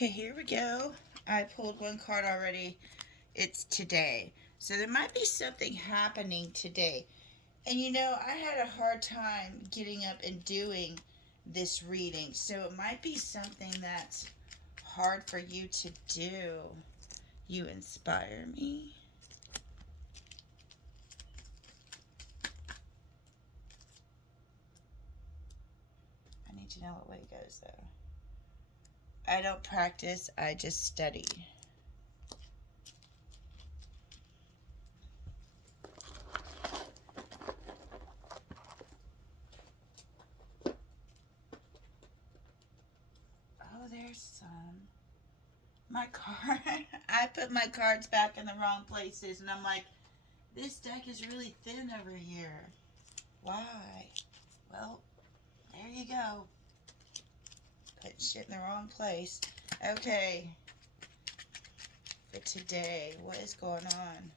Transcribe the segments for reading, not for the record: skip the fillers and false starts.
Okay, here we go. I pulled one card already. It's today. So there might be something happening today. And you know, I had a hard time getting up and doing this reading. So it might be something that's hard for you to do. You inspire me. I need to know what way it goes though. I don't practice, I just study. Oh, there's some. My card. I put my cards back in the wrong places, and I'm like, this deck is really thin over here. Why? Well, there you go. Putting shit in the wrong place. Okay. For today, what is going on?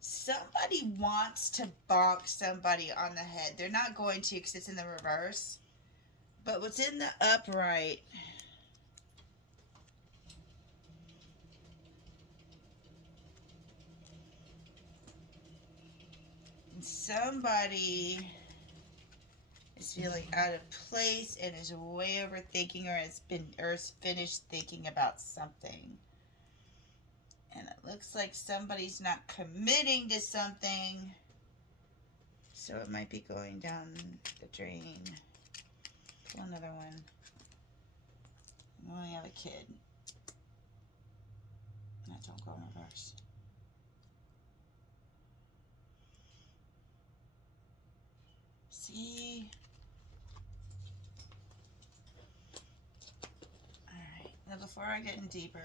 Somebody wants to bonk somebody on the head. They're not going to because it's in the reverse. But what's in the upright? Somebody is feeling out of place and is way overthinking or is finished thinking about something. And it looks like somebody's not committing to something. So it might be going down the drain. Pull another one. I only have a kid. That don't go in reverse. See? Alright. Now before I get in deeper,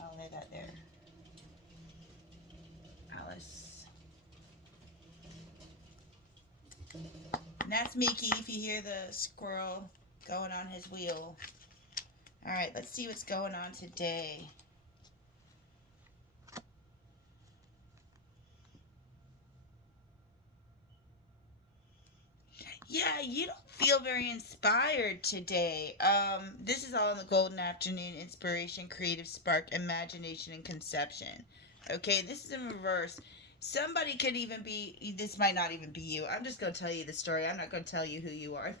I'll lay that there. Alice. And that's Mickey if you hear the squirrel going on his wheel. Alright, let's see what's going on today. Yeah, you don't feel very inspired today. This is all in the golden afternoon. Inspiration, creative spark, imagination, and conception. Okay, this is in reverse. Somebody could even be, this might not even be you. I'm just going to tell you the story. I'm not going to tell you who you are.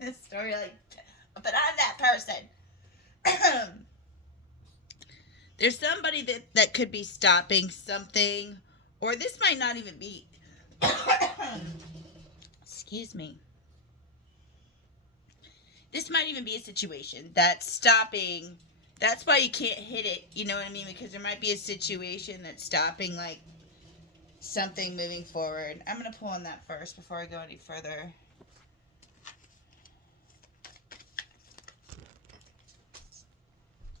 The story, like, but I'm that person. There's somebody that could be stopping something, or this might not even be. Excuse me. This might even be a situation that's stopping. That's why you can't hit it, you know what I mean? Because there might be a situation that's stopping, like, something moving forward. I'm going to pull on that first before I go any further.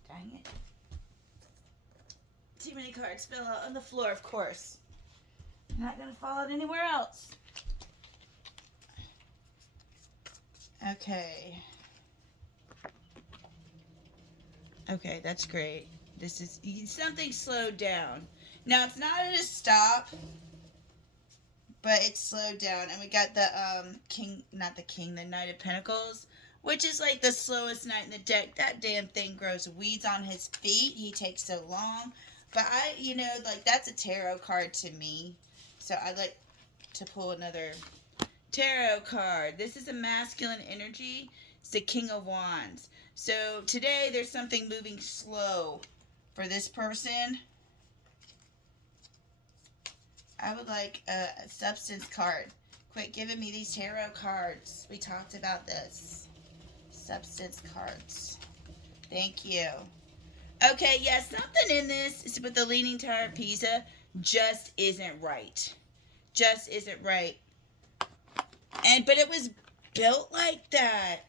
Dang it. Too many cards fell out on the floor, of course. They're not going to fall out anywhere else. Okay. Okay, that's great. This is something slowed down. Now it's not at a stop, but it's slowed down, and we got the king, not the king, the Knight of Pentacles, which is like the slowest knight in the deck. That damn thing grows weeds on his feet. He takes so long, but like that's a tarot card to me, so I like to pull another tarot card. This is a masculine energy. It's the King of Wands. So today there's something moving slow for this person. I would like a substance card. Quit giving me these tarot cards. We talked about this. Substance cards. Thank you. Okay, yeah, something in this is with the Leaning Tower of Pisa just isn't right. Just isn't right. But it was built like that.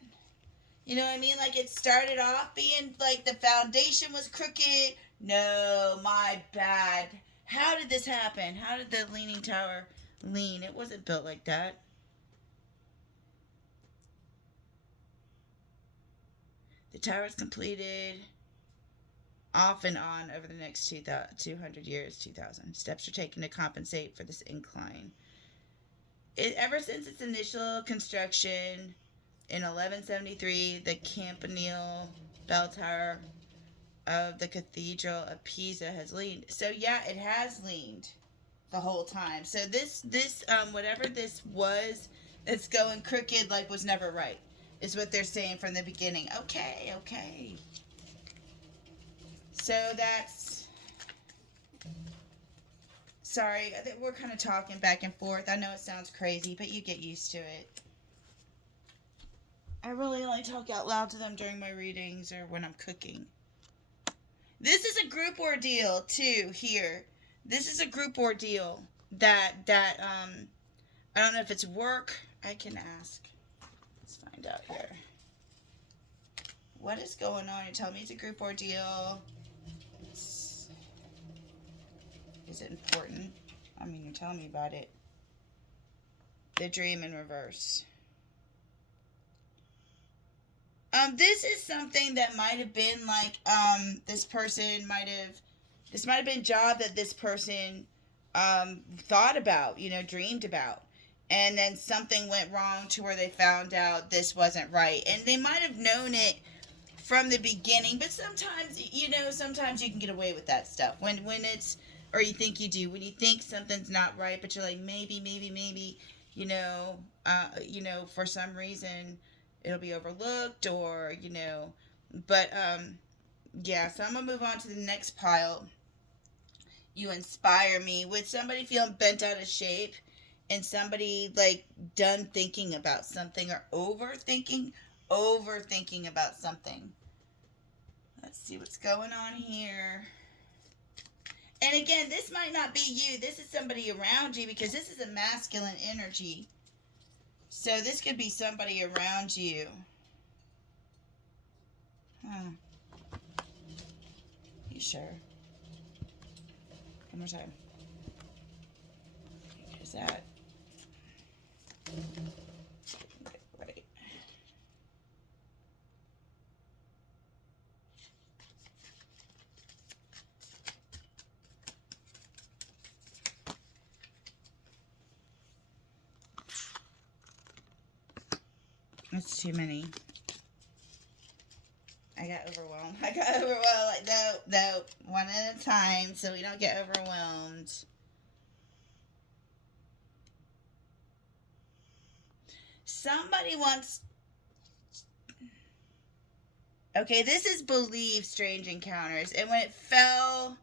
You know what I mean? Like it started off being like the foundation was crooked. No, my bad. How did this happen? How did the Leaning Tower lean? It wasn't built like that. The tower's completed. off and on over the next 200 years. 2000 steps are taken to compensate for this incline. Ever since its initial construction in 1173, the campanile bell tower of the Cathedral of Pisa has leaned. So yeah, it has leaned the whole time. So this whatever this was that's going crooked, like, was never right, is what they're saying from the beginning. Okay, okay. So that's, sorry, we're kind of talking back and forth. I know it sounds crazy, but you get used to it. I really only talk out loud to them during my readings or when I'm cooking. This is a group ordeal too here. This is a group ordeal that I don't know if it's work. I can ask. Let's find out here. What is going on? You tell me it's a group ordeal. Is it important? I mean, you're telling me about it. The dream in reverse. This is something that might have been like, this might have been a job that this person, thought about, dreamed about. And then something went wrong to where they found out this wasn't right. And they might have known it from the beginning, but sometimes, sometimes you can get away with that stuff. When it's, or you think you do, when you think something's not right, but you're like, maybe, for some reason, it'll be overlooked, or but yeah. So I'm gonna move on to the next pile. You inspire me with somebody feeling bent out of shape, and somebody like done thinking about something, or overthinking about something. Let's see what's going on here. And again, this might not be you. This is somebody around you, because this is a masculine energy. So this could be somebody around you. You sure? One more time. Here's that. Right. That's too many. I got overwhelmed. Like, no, one at a time, so we don't get overwhelmed. Somebody wants... Okay, this is believe strange encounters. And when it fell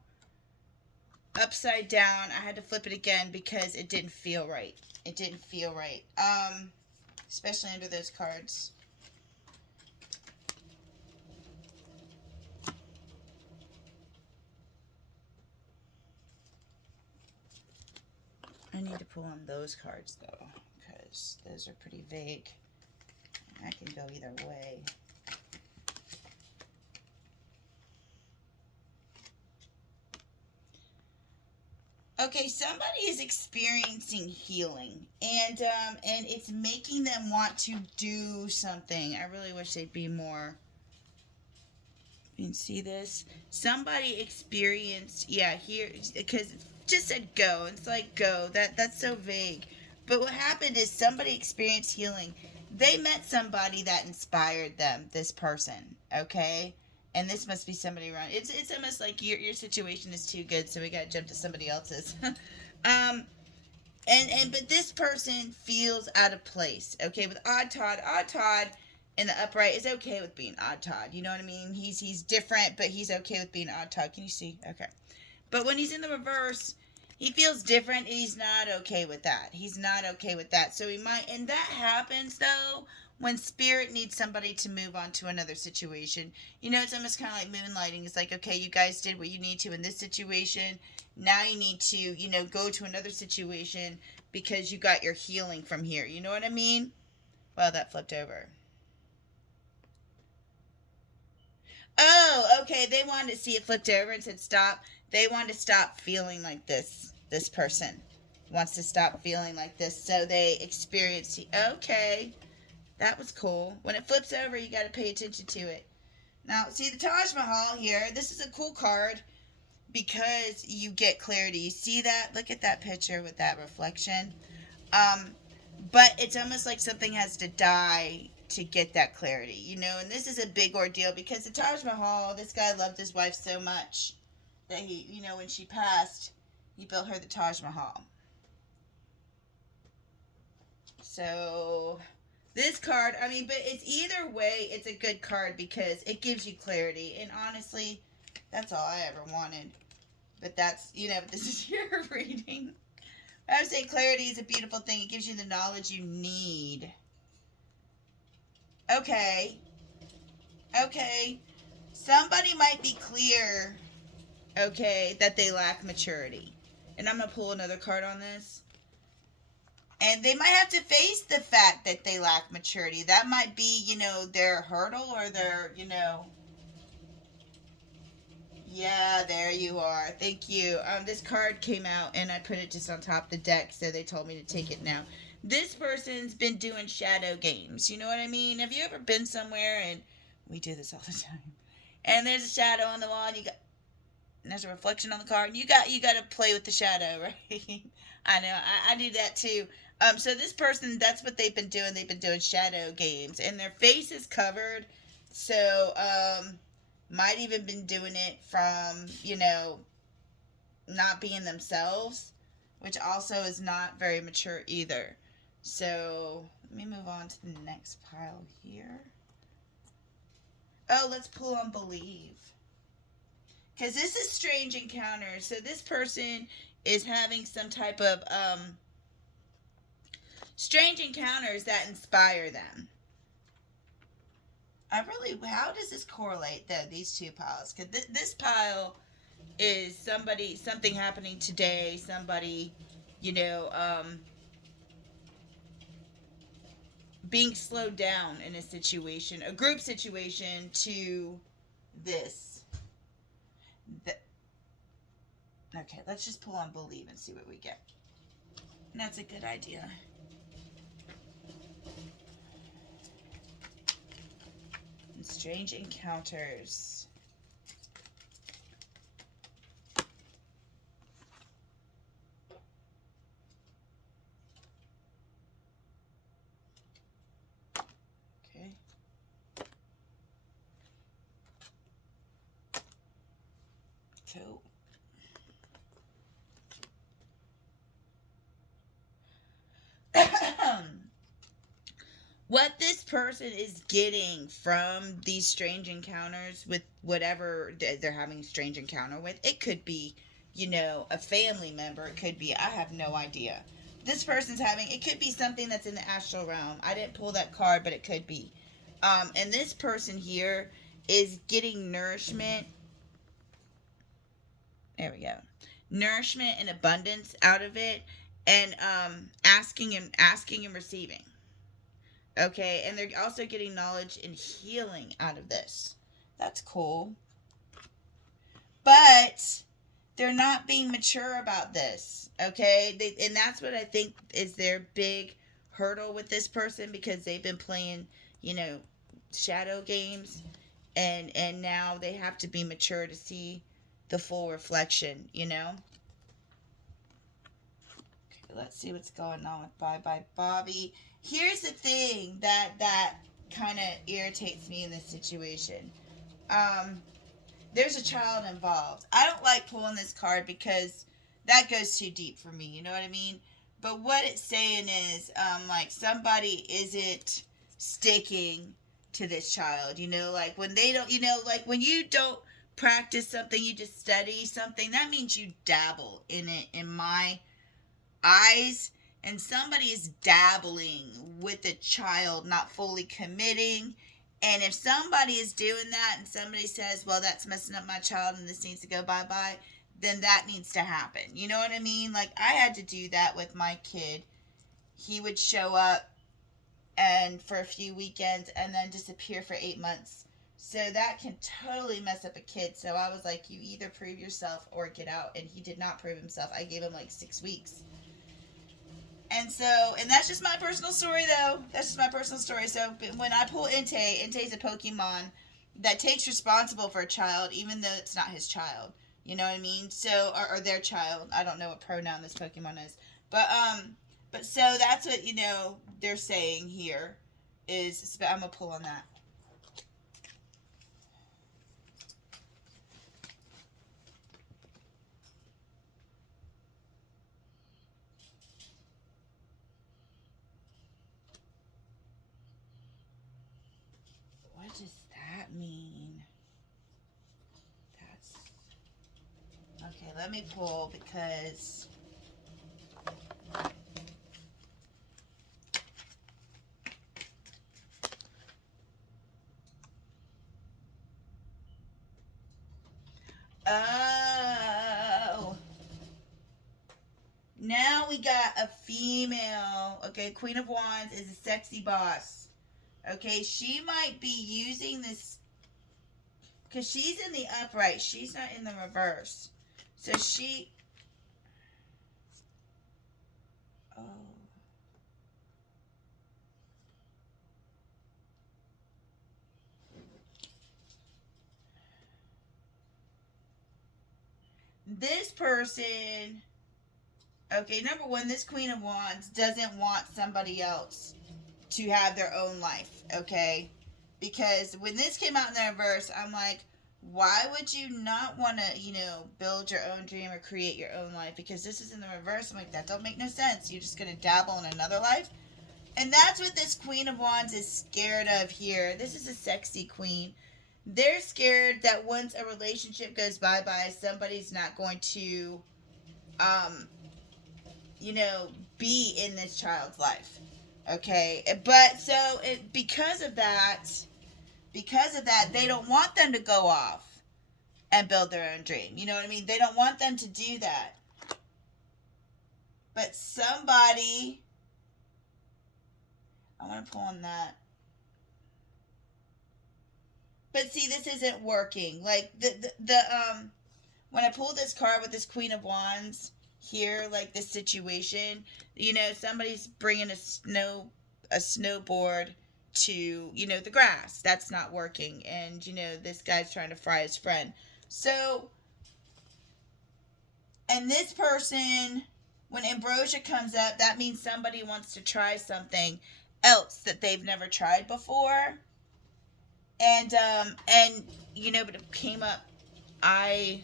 upside down, I had to flip it again because it didn't feel right. It didn't feel right. Especially under those cards. I need to pull on those cards, though, because those are pretty vague. I can go either way. Okay, somebody is experiencing healing, and it's making them want to do something. I really wish they'd be more. You can see this. Somebody experienced, yeah, here, because it just said go. It's like go. That's so vague. But what happened is somebody experienced healing. They met somebody that inspired them. This person, okay. And this must be somebody around. It's almost like your situation is too good, so we gotta jump to somebody else's. But this person feels out of place. Okay, with Odd Todd in the upright is okay with being Odd Todd. You know what I mean? He's different, but he's okay with being Odd Todd. Can you see? Okay. But when he's in the reverse, he feels different, and he's not okay with that. He's not okay with that. So he might, and that happens though when spirit needs somebody to move on to another situation. It's almost kind of like moonlighting. It's like, okay, you guys did what you need to in this situation. Now you need to, go to another situation because you got your healing from here. You know what I mean? Well, that flipped over. Oh, okay. They wanted to see it flipped over and said stop. They wanted to stop feeling like this. This person wants to stop feeling like this. So they experience... Okay. That was cool. When it flips over, you got to pay attention to it. Now, see the Taj Mahal here. This is a cool card because you get clarity. You see that? Look at that picture with that reflection. Um, but it's almost like something has to die to get that clarity, you know. And this is a big ordeal because the Taj Mahal, this guy loved his wife so much that he, you know, when she passed, he built her the Taj Mahal. So this card, I mean, but it's either way, it's a good card because it gives you clarity. And honestly, that's all I ever wanted. But that's, you know, this is your reading. I would say clarity is a beautiful thing. It gives you the knowledge you need. Okay. Okay. Somebody might be clear, okay, that they lack maturity. And I'm going to pull another card on this. And they might have to face the fact that they lack maturity. That might be, you know, their hurdle or their, you know. Yeah, there you are. Thank you. This card came out and I put it just on top of the deck, so they told me to take it now. This person's been doing shadow games. You know what I mean? Have you ever been somewhere and we do this all the time? And there's a shadow on the wall and and there's a reflection on the card. And you got to play with the shadow, right? I know. I do that too. So this person, that's what they've been doing. They've been doing shadow games, and their face is covered. So, might even been doing it from, you know, not being themselves, which also is not very mature either. So, let me move on to the next pile here. Oh, let's pull on Believe. Because this is Strange Encounters. So this person is having some type of strange encounters that inspire them. How does this correlate though, these two piles? Because this pile is something happening today, somebody, you know, being slowed down in a situation, a group situation, to this. Okay, let's just pull on Believe and see what we get. And that's a good idea. Strange Encounters. Okay. Cool. What this person is getting from these strange encounters with whatever they're having a strange encounter with, it could be, you know, a family member. It could be, I have no idea. This person's having, it could be something that's in the astral realm. I didn't pull that card, but it could be. And this person here is getting nourishment. There we go. Nourishment and abundance out of it, and asking and receiving. Okay, and they're also getting knowledge and healing out of this. That's cool. But they're not being mature about this. Okay, and that's what I think is their big hurdle with this person, because they've been playing, you know, shadow games, and now they have to be mature to see the full reflection, you know. Okay, let's see what's going on with Bye Bye Bobby. Here's the thing that kind of irritates me in this situation. There's a child involved. I don't like pulling this card because that goes too deep for me. You know what I mean? But what it's saying is, like, somebody isn't sticking to this child. You know, like when they don't, you know, like when you don't practice something, you just study something, that means you dabble in it, in my eyes. And somebody is dabbling with a child, not fully committing. And if somebody is doing that and somebody says, well, that's messing up my child and this needs to go bye-bye, then that needs to happen. You know what I mean? Like, I had to do that with my kid. He would show up and for a few weekends and then disappear for 8 months. So that can totally mess up a kid. So I was like, you either prove yourself or get out. And he did not prove himself. I gave him like 6 weeks. And so, and that's just my personal story, though. That's just my personal story. So when I pull Entei's a Pokemon, that takes responsible for a child, even though it's not his child. You know what I mean? So, or their child. I don't know what pronoun this Pokemon is, but so that's what they're saying here. I'm gonna pull on that. What does that mean? That's okay. Let me pull because. Oh. Now we got a female. Okay, Queen of Wands is a sexy boss. Okay, she might be using this because she's in the upright. She's not in the reverse. So she. Oh. This person. Okay, number one, this Queen of Wands doesn't want somebody else to have their own life, okay? Because when this came out in the reverse, I'm like, why would you not want to, build your own dream or create your own life? Because this is in the reverse. I'm like, that don't make no sense. You're just going to dabble in another life? And that's what this Queen of Wands is scared of here. This is a sexy queen. They're scared that once a relationship goes bye-bye, somebody's not going to, um, be in this child's life. Okay, but so because of that, they don't want them to go off and build their own dream. You know what I mean? They don't want them to do that. But somebody, I want to pull on that. But see, this isn't working. Like when I pull this card with this Queen of Wands here, like this situation, somebody's bringing a snowboard to the grass. That's not working, and this guy's trying to fry his friend. So, and this person, when ambrosia comes up, that means somebody wants to try something else that they've never tried before. And but it came up. I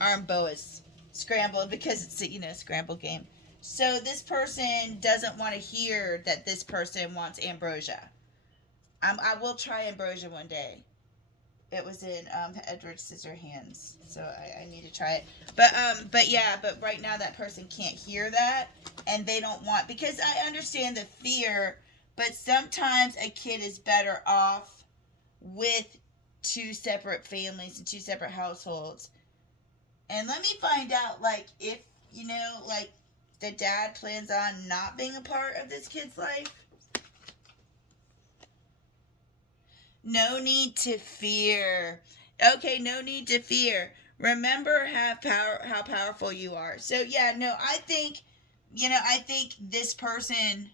arm boas scrambled because it's a scramble game. So this person doesn't want to hear that this person wants ambrosia. I will try ambrosia one day. It was in Edward Scissorhands, so I need to try it. But right now that person can't hear that, and they don't want, because I understand the fear, but sometimes a kid is better off with two separate families and two separate households. And let me find out, like, if like the dad plans on not being a part of this kid's life. No need to fear. Okay, no need to fear. Remember how powerful you are. So yeah, no, I think I think this person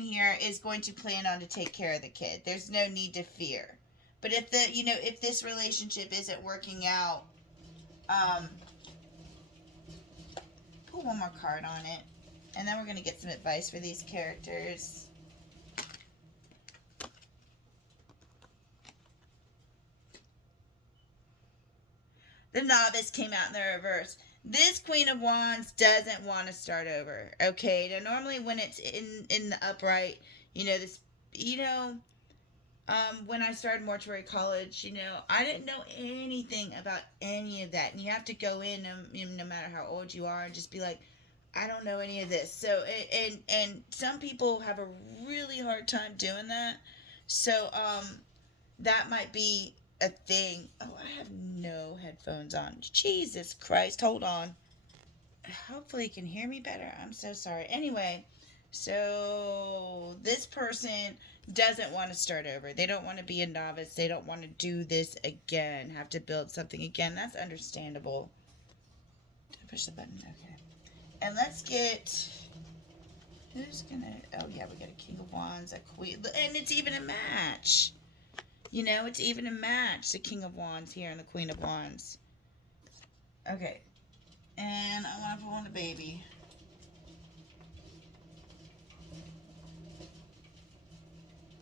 here is going to plan on to take care of the kid. There's no need to fear. But if this relationship isn't working out, pull one more card on it, and then we're gonna get some advice for these characters. The Novice came out in the reverse. This Queen of Wands doesn't want to start over. Okay, now normally when it's in the upright, this, when I started Mortuary College, I didn't know anything about any of that, and you have to go in, no matter how old you are, and just be like, I don't know any of this. So and some people have a really hard time doing that. So that might be a thing. Oh, I have no headphones on. Jesus Christ, hold on. Hopefully you can hear me better. I'm so sorry. Anyway, so this person doesn't want to start over. They don't want to be a novice. They don't want to do this again, have to build something again. That's understandable. Did I push the button? Okay. And let's get, who's gonna, oh yeah, we got a King of Wands, a Queen, and it's even a match. You know, it's even a match. The King of Wands here and the Queen of Wands. Okay. And I want to pull on the baby.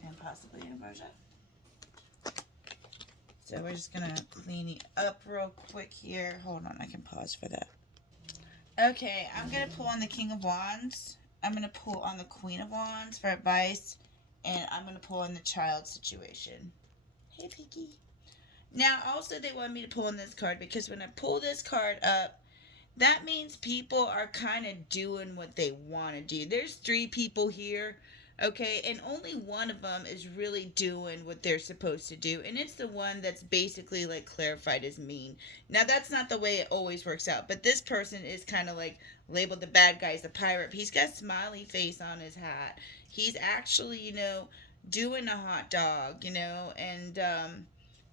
And possibly Ambrosia. So we're just going to clean it up real quick here. Hold on, I can pause for that. Okay, I'm going to pull on the King of Wands. I'm going to pull on the Queen of Wands for advice. And I'm going to pull on the child situation. Hey, Piggy. Now, also they wanted me to pull on this card because when I pull this card up, that means people are kind of doing what they want to do. There's 3 people here, okay, and only one of them is really doing what they're supposed to do, and it's the one that's basically like clarified as mean. Now, that's not the way it always works out, but this person is kind of like labeled the bad guy as the pirate. He's got a smiley face on his hat. He's actually, you know, doing a hot dog, you know, and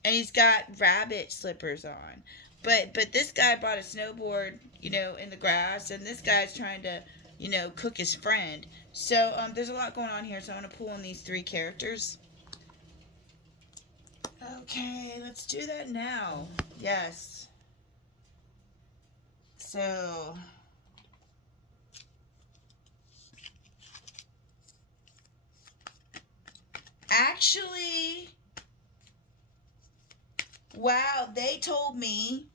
he's got rabbit slippers on. But this guy bought a snowboard, you know, in the grass, and this guy's trying to, you know, cook his friend. So there's a lot going on here, so I'm going to pull on these 3 characters. Okay, let's do that now. Yes. So... actually... wow, they told me,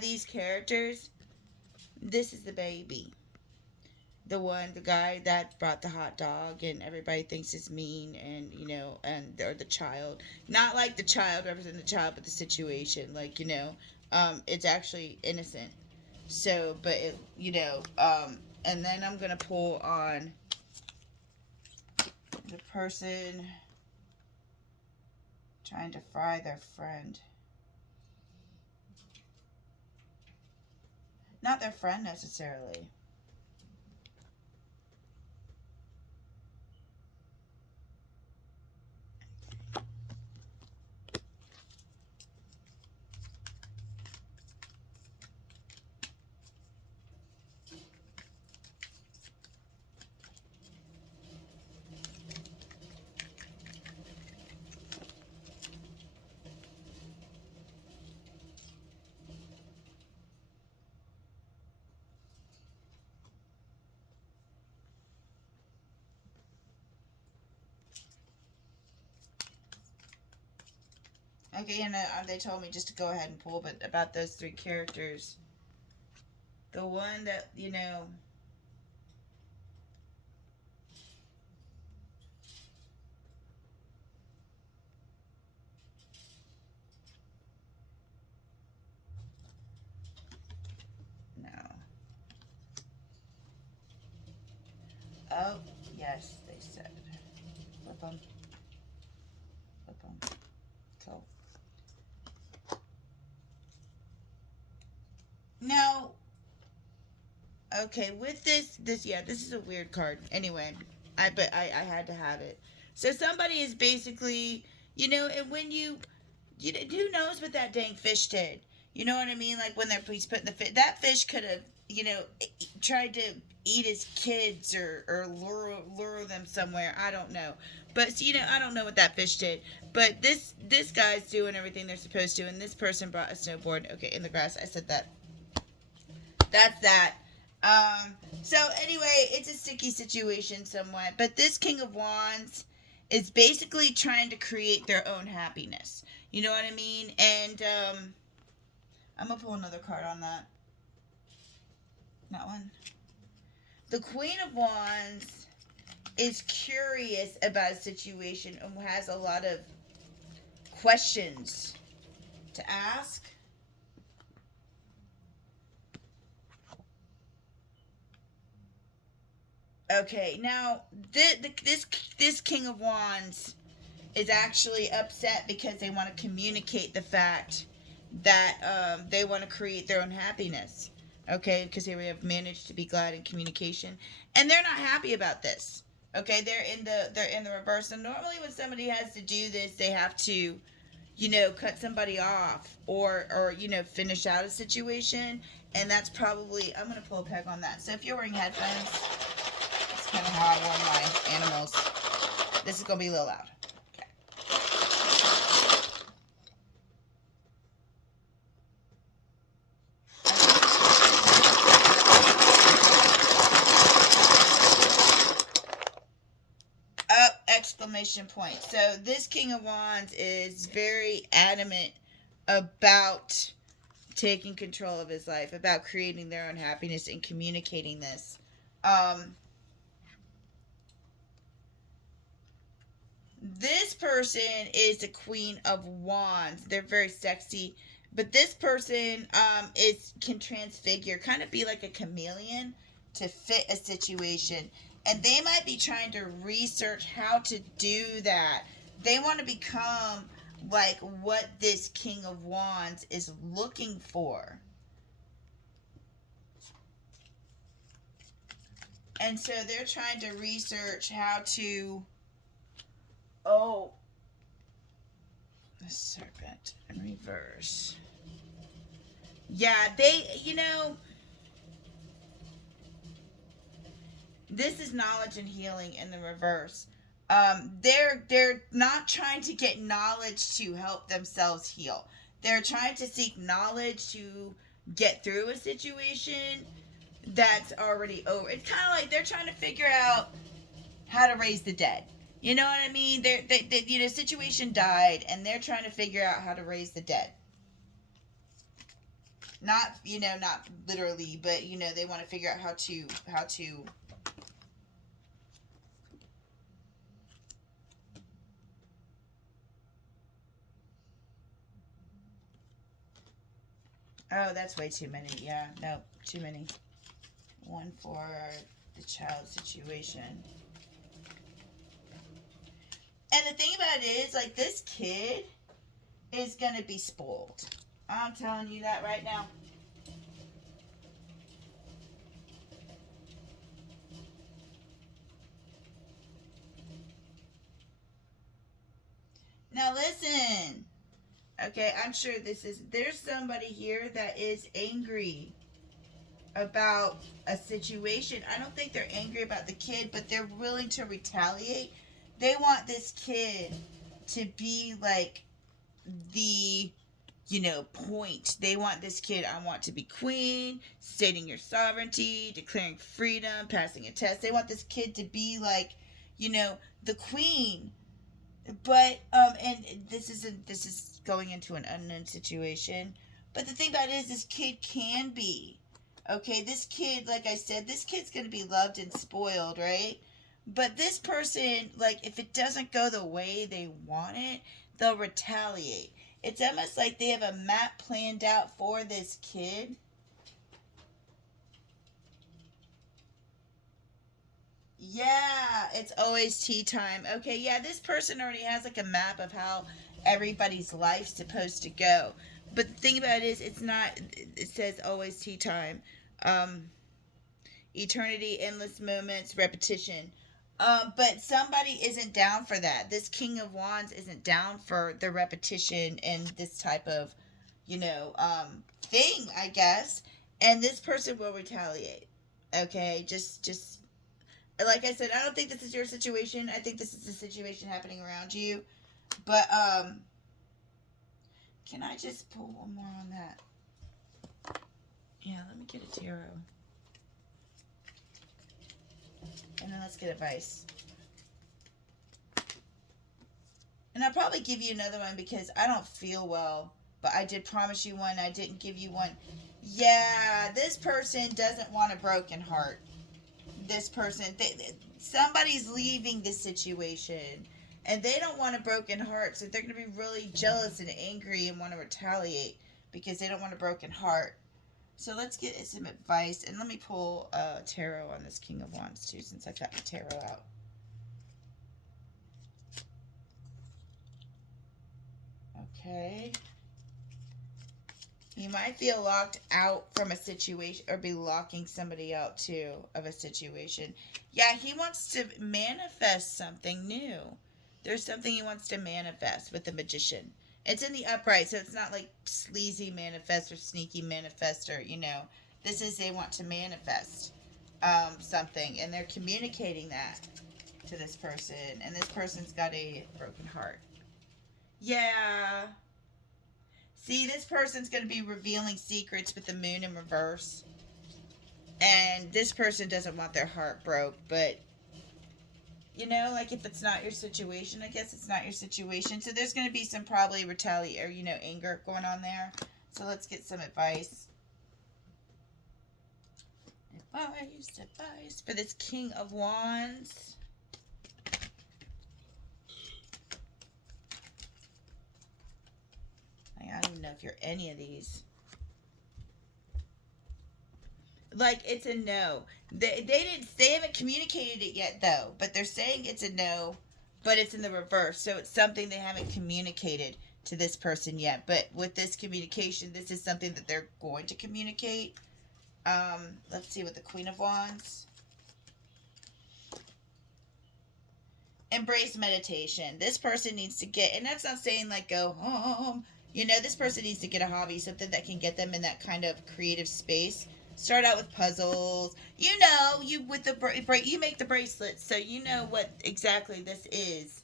these characters, this is the baby. The guy that brought the hot dog and everybody thinks it's mean and, you know, or the child. Not like the child representing the child, but the situation. Like, you know, it's actually innocent. So, but, it, you know, and then I'm going to pull on the person trying to fry their friend. Not their friend necessarily. Okay, and they told me just to go ahead and pull, but about those 3 characters. The one that, you know... no. Oh, yes, they said. Flip them. Flip them. Cool. Now, okay, with this is a weird card. Anyway, I had to have it. So somebody is basically, you know, and when you who knows what that dang fish did? You know what I mean? Like when he's putting the fish, that fish could have, you know, tried to eat his kids or lure them somewhere. I don't know. But you know, I don't know what that fish did. But this guy's doing everything they're supposed to, and this person brought a snowboard. Okay, in the grass. I said that. That's that. So anyway, it's a sticky situation somewhat. But this King of Wands is basically trying to create their own happiness. You know what I mean? And I'm going to pull another card on that. That one. The Queen of Wands is curious about a situation and has a lot of questions to ask. Okay, now this King of Wands is actually upset because they want to communicate the fact that they want to create their own happiness. Okay, because they have managed to be glad in communication, and they're not happy about this. Okay, they're in the reverse. And normally, when somebody has to do this, they have to, you know, cut somebody off or you know, finish out a situation, and that's probably, I'm gonna pull a peg on that. So if you're wearing headphones, that's kind of how I warn my animals. This is gonna be a little loud. Okay. exclamation point. So this King of Wands is very adamant about taking control of his life, about creating their own happiness and communicating this. This person is the Queen of Wands. They're very sexy, but this person can transfigure, kind of be like a chameleon to fit a situation. And they might be trying to research how to do that. They want to become like what this King of Wands is looking for. And so they're trying to research how to... Oh, the serpent in reverse. Yeah, this is knowledge and healing in the reverse. They're not trying to get knowledge to help themselves heal. They're trying to seek knowledge to get through a situation that's already over. It's kind of like they're trying to figure out how to raise the dead. You know what I mean? They situation died, and they're trying to figure out how to raise the dead. Not literally, but they want to figure out how to. Oh, that's way too many. Yeah, no, too many. One for the child situation. And the thing about it is, like, this kid is going to be spoiled. I'm telling you that right now. Now, listen. Okay, I'm sure there's somebody here that is angry about a situation. I don't think they're angry about the kid, but they're willing to retaliate. They want this kid to be like the point. They want this kid, I want to be queen, stating your sovereignty, declaring freedom, passing a test. They want this kid to be like, the queen. But and this is going into an unknown situation. But the thing about it is, this kid can be. Okay, this kid, like I said, this kid's going to be loved and spoiled, right? But this person, like, if it doesn't go the way they want it, they'll retaliate. It's almost like they have a map planned out for this kid. Yeah, it's always tea time. Okay, yeah, this person already has like a map of how everybody's life's supposed to go. But the thing about it is, it's not, it says always tea time. Eternity, endless moments, repetition. But somebody isn't down for that. This King of Wands isn't down for the repetition and this type of, thing, I guess. And this person will retaliate. Okay, just like I said, I don't think this is your situation. I think this is the situation happening around you. But can I just pull one more on that? Yeah, let me get a tarot. And then let's get advice. And I'll probably give you another one because I don't feel well. But I did promise you one. I didn't give you one. Yeah, this person doesn't want a broken heart. This person, somebody's leaving this situation. And they don't want a broken heart. So they're going to be really jealous and angry and want to retaliate because they don't want a broken heart. So let's get some advice. And let me pull tarot on this King of Wands too, since I've got the tarot out. Okay. You might feel locked out from a situation or be locking somebody out too of a situation. Yeah, he wants to manifest something new. There's something he wants to manifest with the Magician. It's in the upright, so it's not like sleazy manifest or sneaky manifest or, This is they want to manifest something, and they're communicating that to this person. And this person's got a broken heart. Yeah. See, this person's going to be revealing secrets with the moon in reverse. And this person doesn't want their heart broke, but... you know, like if it's not your situation, I guess it's not your situation. So there's going to be some probably retaliate or, you know, anger going on there. So let's get some advice. Advice for this King of Wands. I don't even know if you're any of these. Like, it's a no. They haven't communicated it yet though, but they're saying it's a no, but it's in the reverse. So it's something they haven't communicated to this person yet. But with this communication, this is something that they're going to communicate. Let's see what the Queen of Wands. Embrace meditation. This person needs to get, and that's not saying like go home. You know, this person needs to get a hobby, something that can get them in that kind of creative space. Start out with puzzles. You know, you with the you make the bracelets, so you know what exactly this is.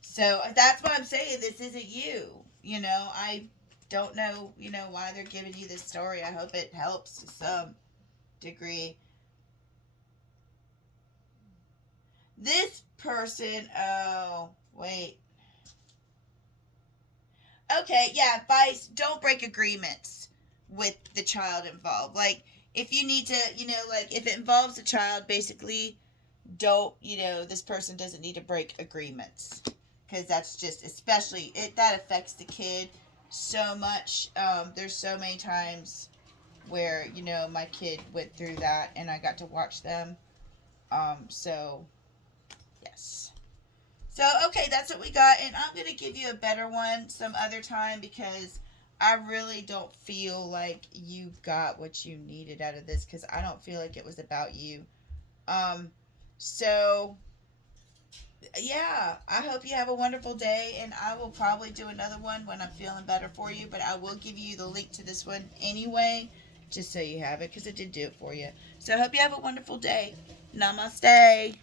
So that's what I'm saying. This isn't you. You know, I don't know, you know, why they're giving you this story. I hope it helps to some degree. This person, oh, wait. Okay, yeah, advice, don't break agreements with the child involved. Like, if you need to, you know, like, if it involves a child, basically, don't, you know, this person doesn't need to break agreements. Because that's just, especially, that affects the kid so much. There's so many times where, you know, my kid went through that, and I got to watch them. So, yes. So, okay, that's what we got. And I'm going to give you a better one some other time because I really don't feel like you got what you needed out of this because I don't feel like it was about you. So, yeah, I hope you have a wonderful day. And I will probably do another one when I'm feeling better for you. But I will give you the link to this one anyway, just so you have it because it did do it for you. So, I hope you have a wonderful day. Namaste.